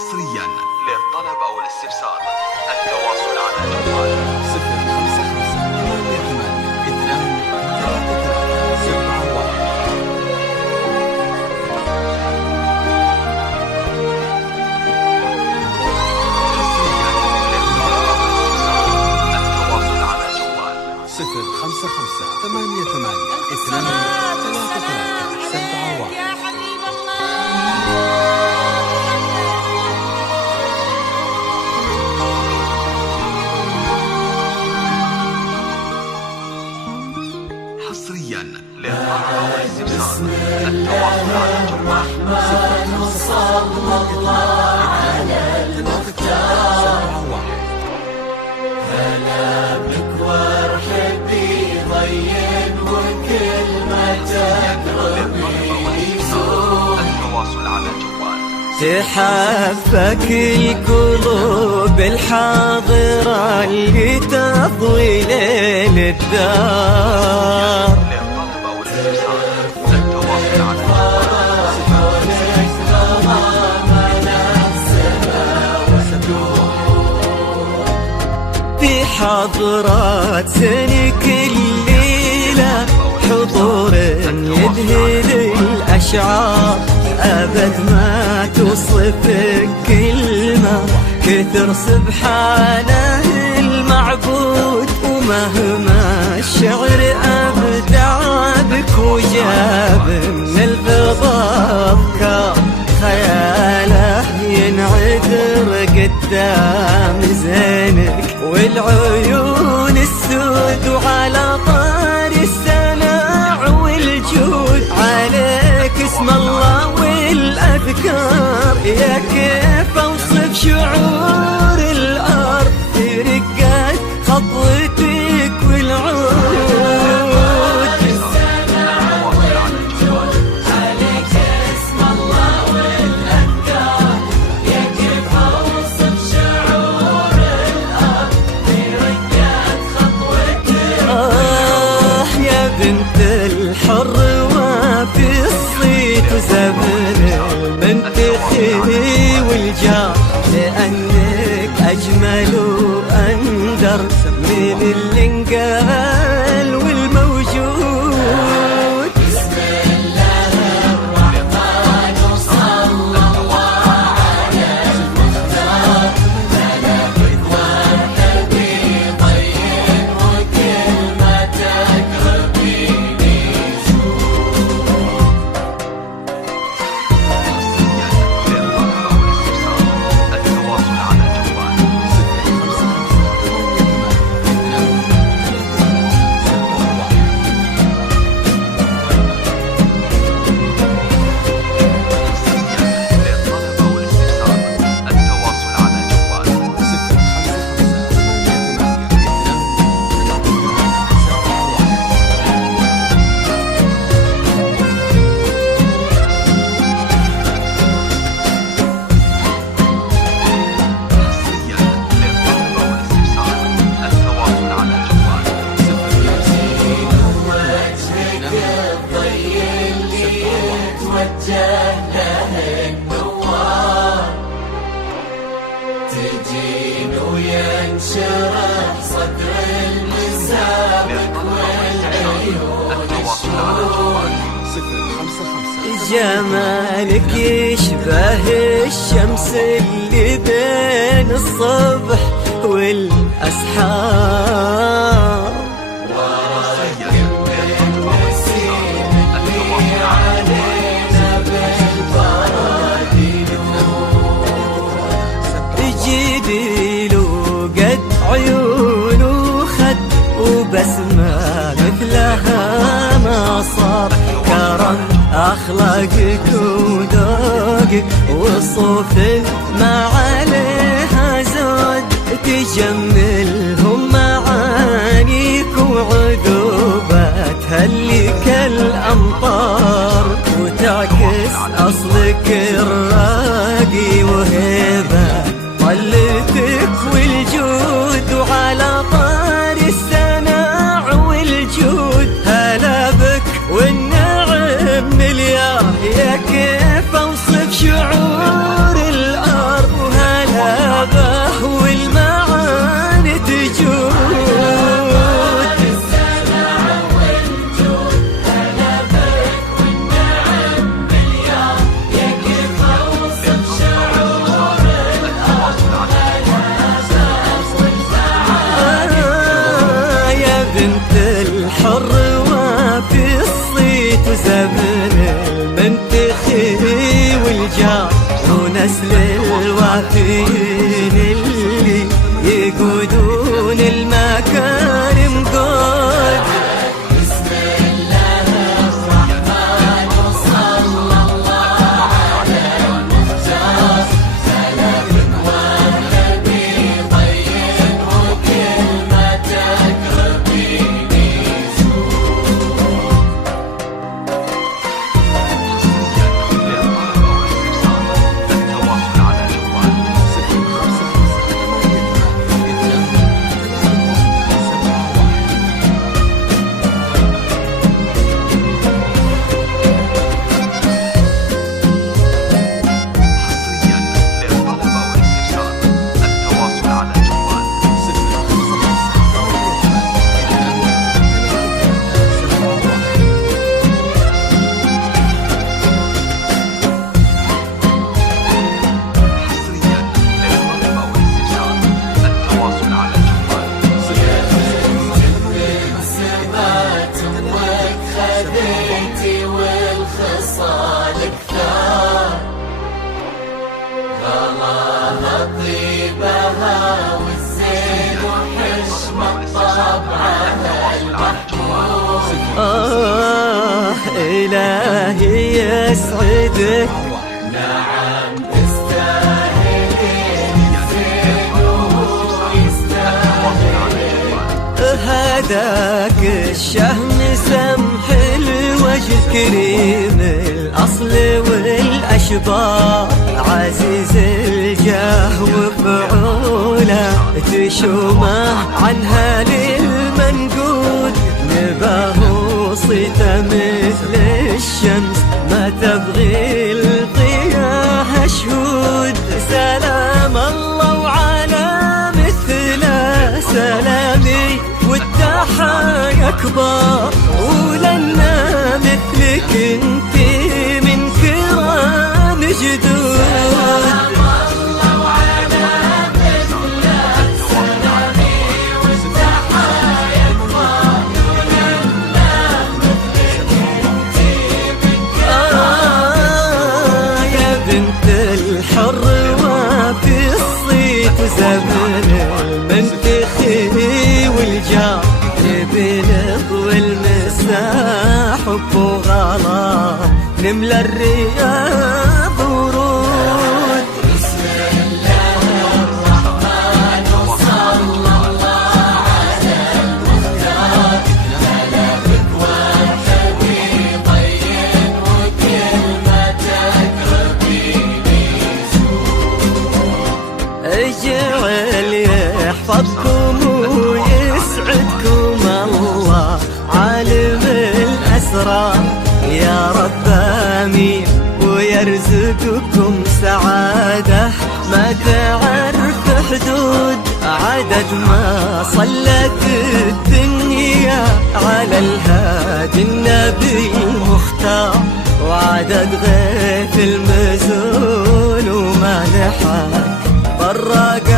حصريا للطلب أو الاستفسار التواصل على جوال 055-88-23-7 يا حبيب حصريا للطلب أو الاستفسار التواصل على جوال صلى الله على المختار هلا بك وارحبي ضين وكلمتك ربي التواصل على جوال تحفك القلوب الحاضرة اللي تضوي ليل الدار للطلب أو الاستفسار التواصل على في حضرات سنك الليلة حضور يذهل الأشعار أبد ما توصفك كلمة كثر سبحانه المعبود ومهما الشعر أبدع بك وجاب من الفضاء أفكار خياله ينعذر قدام زينك والعيون السود وعلى طار السماع والجود عليك اسم الله والأذكار يا كيف أوصف شعور الأرض في رقات خطوتك والعود الحر وفي الصيت وزمن المنتخي والجار لأنك أجمل وأندر من اللي انقال والموجود بسم الله الرحمن وصلى الله على المختار ملكك وارحبي ضين وكلمتك ربي تجين وينشرح صدر المسابق والعيون جمالك يشبه الشمس اللي بين الصبح والأسحار عيون وخد وبسمة مثلها ما صار كرم أخلاقك وذوقك وصوفك ما عليها زود تجملهم معانيك وعذوباتها اللي كالأمطار وتعكس أصلك الراقي وهبة طلتك والجود وعلى طار السماع والجود هلا بك والنعم مليار يا كيف اوصف شعور الارض والجار ونسل الوافين اللي يقودون المكارم قود. بسم الله الرحمن وصلى الله على المختار سلامك والنبي طيب وكلمتك ربيني التواصل على جوال 06 إلهي يسعدك نعم تستاهلين الزين ويستاهلين هداك الشهم سمح الوجه كريم الأصل والأشبار عزيز الجاه وفعوله تشومه عنها للمنقود نباه صيته مثل الشمس ما تبغي الضياء شهود سلام الله وعلى مثله سلامي والتحايا كبار ولنا مثلك انت من كرام جدود الحر وفي الصيت وزمن المنتخي والجار بنض والمساح حب وغلا نملى الرياض ورود بسم الله الرحمن وصلى الله على المختار ملكك والحبيب طيب وكلمتك ربيني اجعل يحفظكم ويسعدكم الله عالم الأسرار يا رب آمين ويرزقكم سعادة ما تعرف حدود عدد ما صلت الدنيا على الهادي النبي المختار وعدد غيث المزون وما نحاك براق